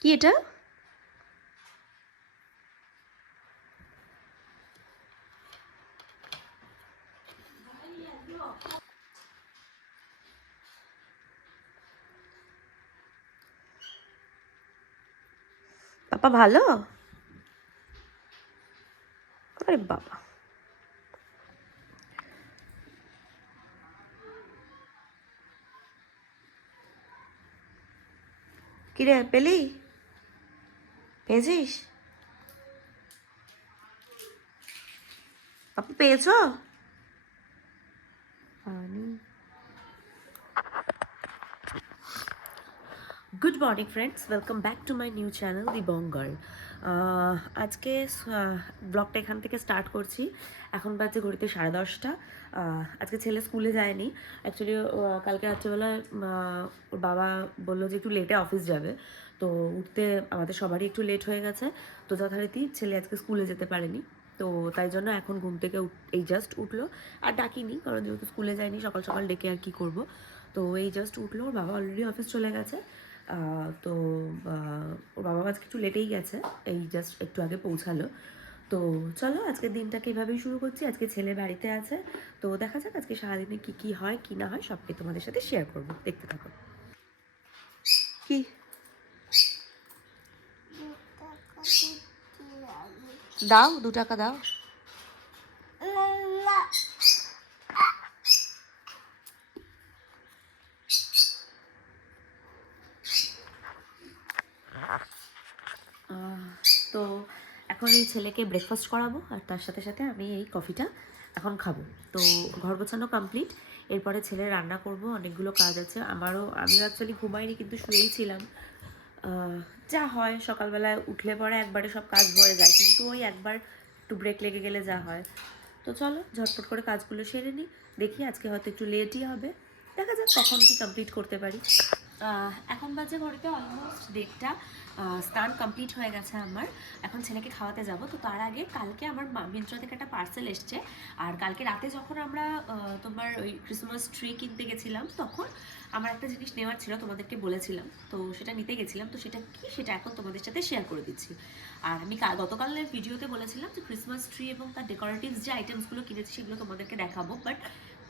কি এটা? পাপা ভালো? আরে বাবা, কিরে পেলি? পেয়েছিস? পাপা পেয়েছো? Good morning friends, welcome back to my new channel the Bong girl. আজকে ব্লগটা এখান থেকে স্টার্ট করছি। এখন বাজে ঘড়িতে 10:30। আজকে ছেলে স্কুলে যায়নি। অ্যাকচুয়ালি কালকে রাত্রিবেলায় ওর বাবা বললো যে একটু লেটে অফিস যাবে, তো উঠতে আমাদের সবারই একটু লেট হয়ে গেছে। তো যথারীতি ছেলে আজকে স্কুলে যেতে পারেনি, তো তাই জন্য এখন ঘুম থেকে এই জাস্ট উঠলো। আর ডাকিনি, কারণ যেহেতু স্কুলে যায়নি সকাল সকাল ডেকে আর কি করব। তো এই জাস্ট উঠলো, ওর বাবা অলরেডি অফিস চলে গেছে। তো ওর বাবা আজকে একটু লেটেই গেছে, এই জাস্ট একটু আগে পৌঁছালো। তো চলো আজকের দিনটাকে এভাবেই শুরু করছি। আজকে ছেলে বাড়িতে আছে, তো দেখা যাক আজকে সারাদিনে কী কী হয় কি না হয় সবকে তোমাদের সাথে শেয়ার করবো, দেখতে থাকো। কি দাও, 2 টাকা দাও। তো এখন এই ছেলেকে ব্রেকফাস্ট করাবো, আর তার সাথে সাথে আমি এই কফিটা এখন খাবো। তো ঘর গোছানো কমপ্লিট, এরপরে ছেলে রান্না করব, অনেকগুলো কাজ আছে আমারও। আমিও অ্যাকচুয়ালি ঘুমাইনি, কিন্তু শুয়েই ছিলাম। যা হয় সকালবেলায় উঠলে পরে একবারে সব কাজ হয়ে যায়, কিন্তু ওই একবার একটু ব্রেক লেগে গেলে যা হয়। তো চলো ঝটপট করে কাজগুলো সেরে নিই। দেখি আজকে হয়তো একটু লেটই হবে, দেখা যাক কখন কি কমপ্লিট করতে পারি। এখন বাজে ঘড়িতে অলমোস্ট 1:30। স্নান কমপ্লিট হয়ে গেছে আমার, এখন ছেলেকে খাওয়াতে যাব। তো তার আগে কালকে আমার মিন্ত্রা থেকে একটা পার্সেল এসছে। আর কালকে রাতে যখন আমরা তোমার ওই ক্রিসমাস ট্রি কিনতে গেছিলাম, তখন আমার একটা জিনিস নেওয়ার ছিল, তোমাদেরকে বলেছিলাম। তো সেটা নিতে গেছিলাম, তো সেটা কি সেটা এখন তোমাদের সাথে শেয়ার করে দিচ্ছি। আর আমি গতকালের ভিডিওতে বলেছিলাম যে ক্রিসমাস ট্রি এবং তার ডেকোরেটিভস যে আইটেমসগুলো কিনেছি সেগুলো তোমাদেরকে দেখাবো, বাট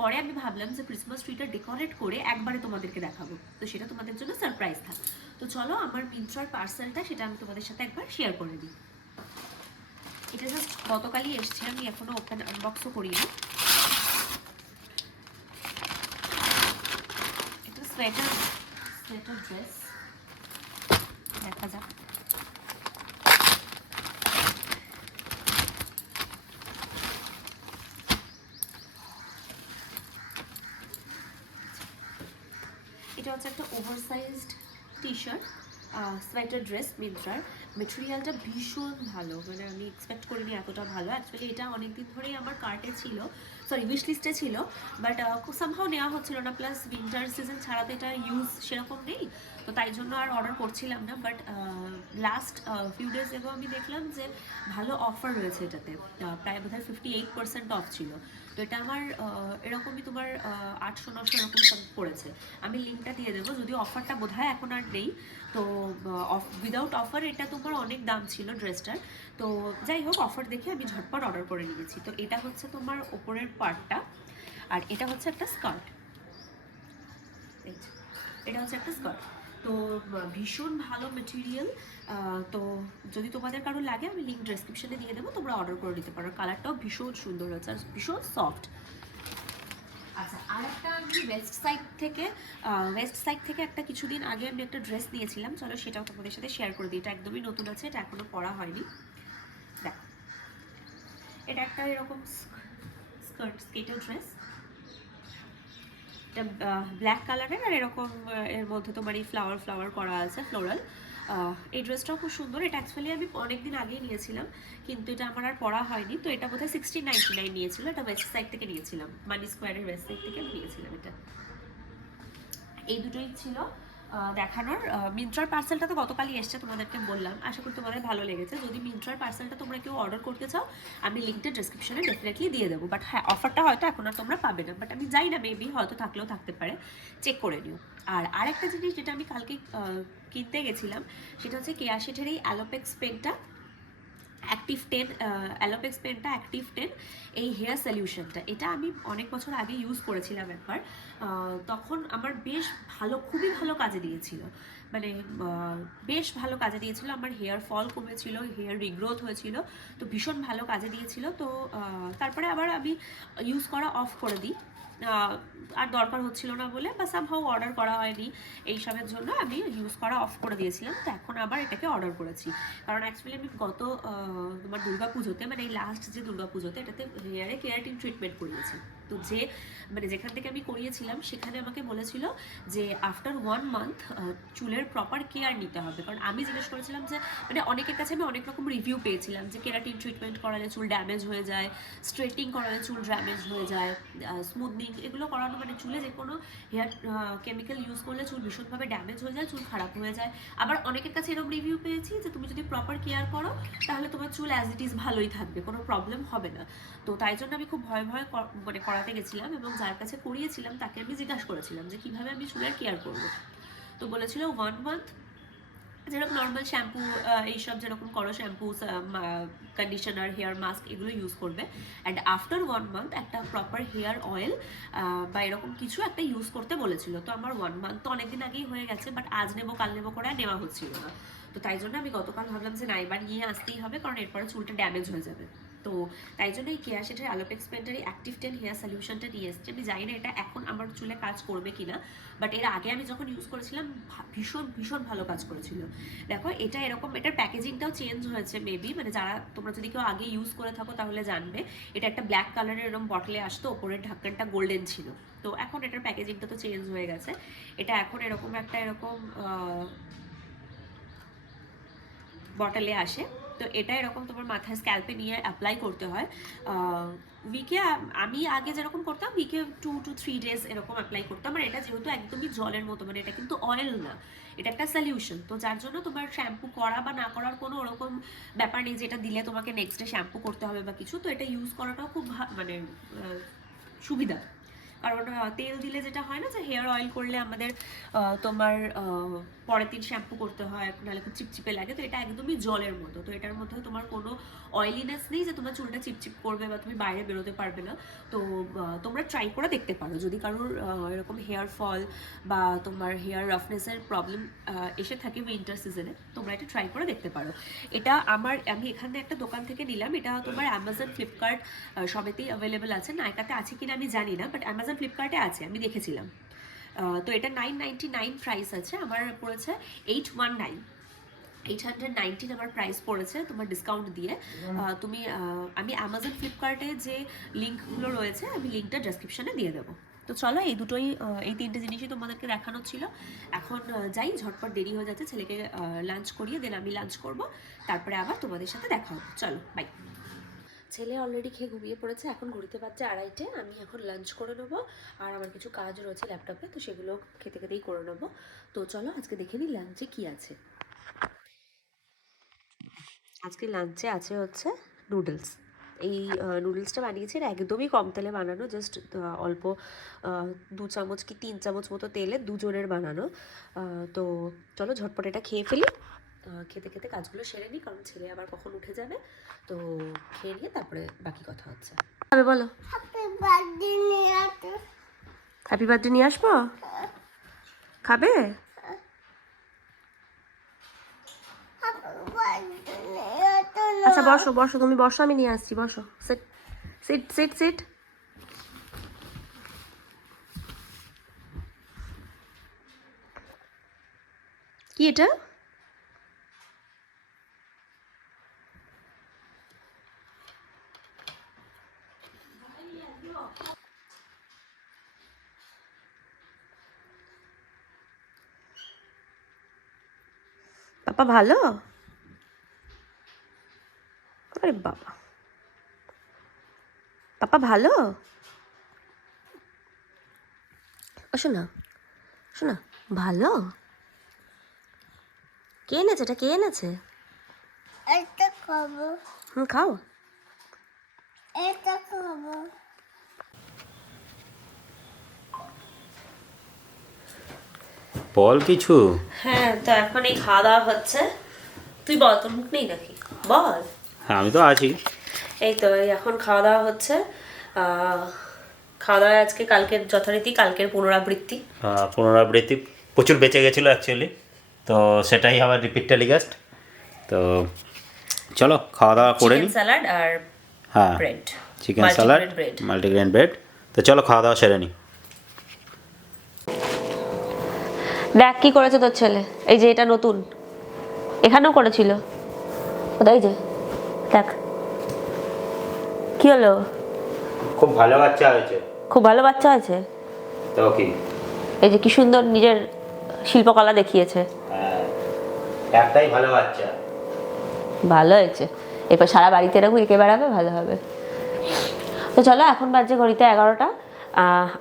পরে আমি ভাবলাম যে ক্রিসমাস ট্রিটা ডেকোরেট করে একবারে তোমাদেরকে দেখাবো, তো সেটা তোমাদের জন্য সারপ্রাইজ থাক। তো চলো আমার মিন্ত্রার পার্সেলটা সেটা আমি তোমাদের সাথে একবার শেয়ার করে দিই। এটা জাস্ট গতকালই এসছে, আমি এখনো ওপেন আনবক্সও করিনি। এটা সোয়েটার ড্রেস, দেখা যাক। এটা হচ্ছে একটা ওভারসাইজড টি শার্ট, সোয়েটার ড্রেস মিন্ত্রার। মেটেরিয়ালটা ভীষণ ভালো, মানে আমি এক্সপেক্ট করিনি এতটা ভালো। অ্যাকচুয়ালি এটা অনেকদিন ধরেই আমার কার্টে ছিল, সরি উইশ লিস্টে ছিল, বাট সামহাও নেওয়া হচ্ছিল না। প্লাস উইন্টার সিজন ছাড়া তো এটা ইউজ সেরকম নেই, তো তাই জন্য আর অর্ডার করছিলাম না। But last few days ago আমি দেখলাম যে ভালো অফার রয়েছে এটাতে, প্রায় বোধহয় 58% অফ ছিল। তো এটা আমার এরকমই তোমার 800-900 এরকম সব পড়েছে। আমি লিঙ্কটা দিয়ে দেবো, যদিও অফারটা বোধহয় এখন আর নেই। তো উইদাউট অফার এটা তোমার অনেক দাম ছিল ড্রেসটার। তো যাই হোক, অফার দেখে আমি ঝটপট অর্ডার করে নিয়েছি। তো এটা হচ্ছে তোমার ওপরের পার্টটা, আর এটা হচ্ছে একটা স্কার্ট। এটা হচ্ছে একটা স্কার্ট। তো ভীষণ ভালো মেটেরিয়াল। তো যদি তোমাদের কারো লাগে আমি লিঙ্ক ডেসক্রিপশনে দিয়ে দেবো, তোমরা অর্ডার করে নিতে পারো। কালারটাও ভীষণ সুন্দর হয়েছে আর ভীষণ সফট। আচ্ছা, আর একটা আমি ওয়েস্ট সাইড থেকে একটা কিছুদিন আগে আমি একটা ড্রেস নিয়েছিলাম, চলো সেটাও তোমাদের সাথে শেয়ার করে দিই। এটা একদমই নতুন আছে, এটা এখনো পরা হয়নি। দেখো, এটা একটা এরকম স্কেটার ড্রেস। এটা ব্ল্যাক কালারের, আর এরকম এর মধ্যে তোমার এই ফ্লাওয়ার করা আছে, ফ্লোরাল। এই ড্রেসটাও খুব সুন্দর। এটা অ্যাকচুয়ালি আমি অনেকদিন আগেই নিয়েছিলাম, কিন্তু এটা আমার আর পরা হয়নি। তো এটা বোধহয় 1699 নিয়েছিল, এটা ওয়েস্ট সাইড থেকে নিয়েছিলাম, মানি স্কোয়ারের ওয়েস্ট সাইড থেকে আমি নিয়েছিলাম এটা। এই দুটোই ছিল। দেখানোর। মিন্ত্রার পার্সেলটা তো গতকালই এসছে, তোমাদেরকে বললাম, আশা করি তোমাদের ভালো লেগেছে। যদি মিন্ত্রার পার্সেলটা তোমরা কেউ অর্ডার করতে চাও, আমি লিঙ্কটা ডিসক্রিপশনে ডেফিনেটলি দিয়ে দেবো। বাট হ্যাঁ, অফারটা হয়তো এখন আর তোমরা পাবে না, বাট আমি জানি না, মেবি হয়তো থাকলেও থাকতে পারে, চেক করে নিও। আর আরেকটা জিনিস যেটা আমি কালকে কিনতে গেছিলাম, সেটা হচ্ছে কেয়াশেথের এই অ্যালোপেক্স পেনটা অ্যাক্টিভ 10, অ্যালোপেক্স পেনটা অ্যাক্টিভ 10, এই হেয়ার সলিউশনটা, এটা আমি অনেক বছর আগে ইউজ করেছিলাম একবার। তখন আমার বেশ ভালো, খুবই ভালো কাজে দিয়েছিল, মানে বেশ ভালো কাজে দিয়েছিল। আমার হেয়ার ফল কমেছিল, হেয়ার রিগ্রোথ হয়েছিল, তো ভীষণ ভালো কাজে দিয়েছিল। তো তারপরে আবার আমি ইউজ করা অফ করে দিই, আর দরকার হচ্ছিল না বলে, বা সামহাও অর্ডার করা হয়নি এইসবের জন্য আমি ইউজ করা অফ করে দিয়েছিলাম। তো এখন আবার এটাকে অর্ডার করেছি, কারণ অ্যাকচুয়ালি আমি গত তোমার দুর্গা পুজোতে, মানে এই লাস্ট যে দুর্গা পুজোতে, এটাতে হেয়ারে কেরাটিন ট্রিটমেন্ট করিয়েছি। তো যে মানে যেখান থেকে আমি করিয়েছিলাম সেখানে আমাকে বলেছিল যে আফটার 1 মান্থ চুলের প্রপার কেয়ার নিতে হবে। কারণ আমি জিজ্ঞেস করেছিলাম যে, মানে অনেকের কাছে আমি অনেক রকম রিভিউ পেয়েছিলাম যে কেরাটিন ট্রিটমেন্ট করালে চুল ড্যামেজ হয়ে যায়, স্ট্রেটিং করালে চুল ড্যামেজ হয়ে যায়, স্মুথনিং এগুলো করানো, মানে চুলে যে কোনো হেয়ার কেমিক্যাল ইউজ করলে চুল ভীষণভাবে ড্যামেজ হয়ে যায়, চুল খারাপ হয়ে যায়। আবার অনেকের কাছে এরকম রিভিউ পেয়েছি যে তুমি যদি প্রপার কেয়ার করো তাহলে তোমার চুল অ্যাজ ইট ইজ ভালোই থাকবে, কোনো প্রবলেম হবে না। তো তাই জন্য আমি খুব ভয়ে ভয়ে মানে করাতে গেছিলাম, এবং যার কাছে করিয়েছিলাম তাকে আমি জিজ্ঞাসা করেছিলাম যে কীভাবে আমি চুলের কেয়ার করবো। তো বলেছিল 1 মান্থ যেরকম নর্মাল শ্যাম্পু, এইসব যেরকম করো, শ্যাম্পু, কন্ডিশনার, হেয়ার মাস্ক, এগুলো ইউজ করবে, অ্যান্ড আফটার 1 মান্থ একটা প্রপার হেয়ার অয়েল বা এরকম কিছু একটা ইউজ করতে বলেছিল। তো আমার 1 মান্থ তো অনেকদিন আগেই হয়ে গেছে, বাট আজ নেবো কাল নেবো করে আর নেওয়া হচ্ছিল না। তো তাই জন্য আমি গতকাল ভাবলাম যে না, এবার নিয়ে আসতেই হবে, কারণ এরপরে চুলটা ড্যামেজ হয়ে যাবে। তো তাই জন্য এই কেয়াশেথের অ্যালোপেক্স পেন্টার অ্যাক্টিভ 10 হেয়ার সলিউশনটা নিয়ে এসেছি। আমি জানি না এটা এখন আমার চুলে কাজ করবে কিনা, বাট এর আগে আমি যখন ইউজ করেছিলাম ভীষণ ভীষণ ভালো কাজ করেছিল। দেখো এটা এরকম, এটার প্যাকেজিংটাও চেঞ্জ হয়েছে মেবি, মানে যারা তোমরা যদি কেউ আগে ইউজ করে থাকো তাহলে জানবে। এটা একটা ব্ল্যাক কালারের এরকম বটলে আসতো, ওপরের ঢাকনাটা গোল্ডেন ছিল। তো এখন এটার প্যাকেজিংটা তো চেঞ্জ হয়ে গেছে, এটা এখন এরকম একটা এরকম বটলে আসে। তো এটা এরকম তোমার মাথায় স্ক্যাল্পে নিয়ে অ্যাপ্লাই করতে হয়। উইকে আমি আগে যেরকম করতাম, উইকে 2 to 3 ডেজ এরকম অ্যাপ্লাই করতাম। আর এটা যেহেতু একদমই জলের মতো, মানে এটা কিন্তু অয়েল না, এটা একটা সলিউশন, তো যার জন্য তোমার শ্যাম্পু করা বা না করার কোনো ওরকম ব্যাপার নেই, যেটা দিলে তোমাকে নেক্সট ডে শ্যাম্পু করতে হবে বা কিছু। তো এটা ইউজ করাটাও খুব মানে সুবিধা। কারণ তেল দিলে যেটা হয় না, যে হেয়ার অয়েল করলে আমাদের তোমার পরের দিন শ্যাম্পু করতে হয়, নাহলে খুব চিপচিপে লাগে। তো এটা একদমই জলের মতো, তো এটার মধ্যে তোমার কোনো অয়েলিনেস নেই যে তোমার চুলটা চিপচিপ করবে বা তুমি বাইরে বেরোতে পারবে না। তো তোমরা ট্রাই করে দেখতে পারো, যদি কারোর এরকম হেয়ার ফল বা তোমার হেয়ার রাফনেসের প্রবলেম এসে থাকে উইন্টার সিজনে, তোমরা এটা ট্রাই করে দেখতে পারো। এটা আমি এখানে একটা দোকান থেকে নিলাম, এটা তোমার অ্যামাজন, ফ্লিপকার্ট সবেতেই অ্যাভেলেবেল আছে। নাইকাতে আছে কিনা আমি জানি না, বাট অ্যামাজন, ফ্লিপকার্টে আছে, আমি দেখেছিলাম। তো এটা 999 প্রাইস আছে, আমার পড়েছে 819 আমার প্রাইস পড়েছে তোমার ডিসকাউন্ট দিয়ে। তুমি আমি অ্যামাজন, ফ্লিপকার্টে যে লিঙ্কগুলো রয়েছে আমি লিঙ্কটা ডেসক্রিপশনে দিয়ে দেবো। তো চলো, এই দুটোই, এই তিনটে জিনিসই তোমাদেরকে দেখানো ছিল। এখন যাই, ঝটপট দেরি হয়ে যাচ্ছে, ছেলেকে লাঞ্চ করিয়ে দেন আমি লাঞ্চ করব, তারপরে আবার তোমাদের সাথে দেখা হবে। চলো, বাই। ছেলে অলরেডি খেয়ে ঘুমিয়ে পড়েছে, এখন ঘুরতে পারছে 2:30। আমি এখন লাঞ্চ করে নেবো, আর আমার কিছু কাজ রয়েছে ল্যাপটপে, তো সেগুলো খেতে খেতেই করে নেবো। তো চলো আজকে দেখে নিই লাঞ্চে কী আছে। আজকে লাঞ্চে আছে হচ্ছে নুডলস। এই নুডলসটা বানিয়েছি, এটা একদমই কম তেলে বানানো, জাস্ট অল্প 2 চামচ কি 3 চামচ মতো তেলে দুজনের বানানো। তো চলো ঝটপট এটা খেয়ে ফেলি, খেতে খেতে কাজগুলো সেরে নিই, কারণ ছেলে আবার কখন উঠে যাবে। তো খেয়ে নিয়ে তারপরে বাকি কথা হচ্ছে। তবে বলো, হ্যাপি বার্থডে নিয়ে আসবো, খাবে? আচ্ছা বসো বসো, তুমি বসো, আমি নিয়ে আসছি, বসো। Sit sit sit sit. কি এটা? পাপা ভালো? আরে বাবা, পাপা ভালো? শোনা শোনা, ভালো? কে এনেছে এটা? কে এনেছে? এটা খাবো। খাও। এটা খাবো। বল কিছু। হ্যাঁ, তো এখন এই খাওয়া দাওয়া হচ্ছে। তুই বল, তোর মুখ নেই নাকি? বল। হ্যাঁ আমি তো আছি। এই তো এই এখন খাওয়া দাওয়া হচ্ছে। খাওয়া দাওয়া আজকে কালকের যথারীতি কালকের পুনরাবৃত্তি। পুনরাবৃত্তি প্রচুর বেঁচে গেছিলো অ্যাকচুয়ালি, তো সেটাই আমার রিপিট টেলিকাস্ট। তো চলো খাওয়া দাওয়া করে চিকেন নিই। স্যালাড আর হ্যাঁ, bread, chicken salad, multigrain bread. তো চলো খাওয়া দাওয়া সেরে নিই। দেখ কি করেছে তোর ছেলে। এই যে এটা নতুন, এখানেও করেছিল। কোথায় যে দেখ কি হলো। খুব ভালো বাচ্চা হয়েছে। খুব ভালো বাচ্চা হয়েছে। তো কি, এই যে কি সুন্দর নিজের শিল্পকলা দেখিয়েছে। হ্যাঁ, একটাই ভালো বাচ্চা। ভালো হয়েছে, এরপর সারা বাড়িতে এরকম এঁকে বেড়াবে, ভালো হবে। তো চলো, এখন বাজে ঘড়িতে 11টা।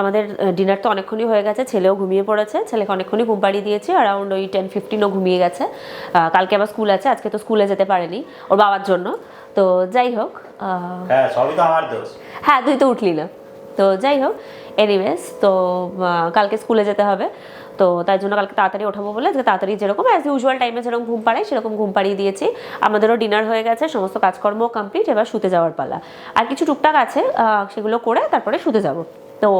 আমাদের ডিনার তো অনেকক্ষণই হয়ে গেছে, ছেলেও ঘুমিয়ে পড়েছে। ছেলেকে অনেকক্ষণই ঘুম পাড়িয়ে দিয়েছি, অ্যারাউন্ড ওই 10-15ও ঘুমিয়ে গেছে। কালকে আবার স্কুল আছে, আজকে তো স্কুলে যেতে পারেনি ওর বাবার জন্য। তো যাই হোক, হ্যাঁ সবই তো আমার দোষ। হ্যাঁ তুই তো উঠলি না। তো যাই হোক, এনিওয়েজ, তো কালকে স্কুলে যেতে হবে। তো তাই জন্য কালকে তাড়াতাড়ি ওঠাবো বলে আজকে তাড়াতাড়ি যেরকম অ্যাজ ইউজুয়াল টাইমে যেরকম ঘুম পাড়াই সেরকম ঘুম পাড়িয়ে দিয়েছি। আমাদেরও ডিনার হয়ে গেছে, সমস্ত কাজকর্ম কমপ্লিট, এবার শুতে যাওয়ার পালা। আর কিছু টুকটাক আছে, সেগুলো করে তারপরে শুতে যাব। তো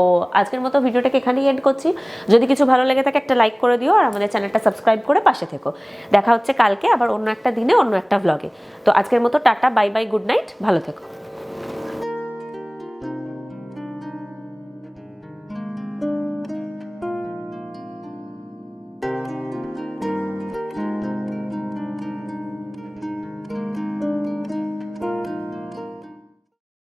আজকের মতো ভিডিওটাকে এখানেই এন্ড করছি। যদি কিছু ভালো লেগে থাকে একটা লাইক করে দিও, আর আমাদের চ্যানেলটা সাবস্ক্রাইব করে পাশে থেকো। দেখা হচ্ছে কালকে আবার অন্য একটা দিনে অন্য একটা ভ্লগে। তো আজকের মতো tata, bye bye, good night, ভালো থেকো।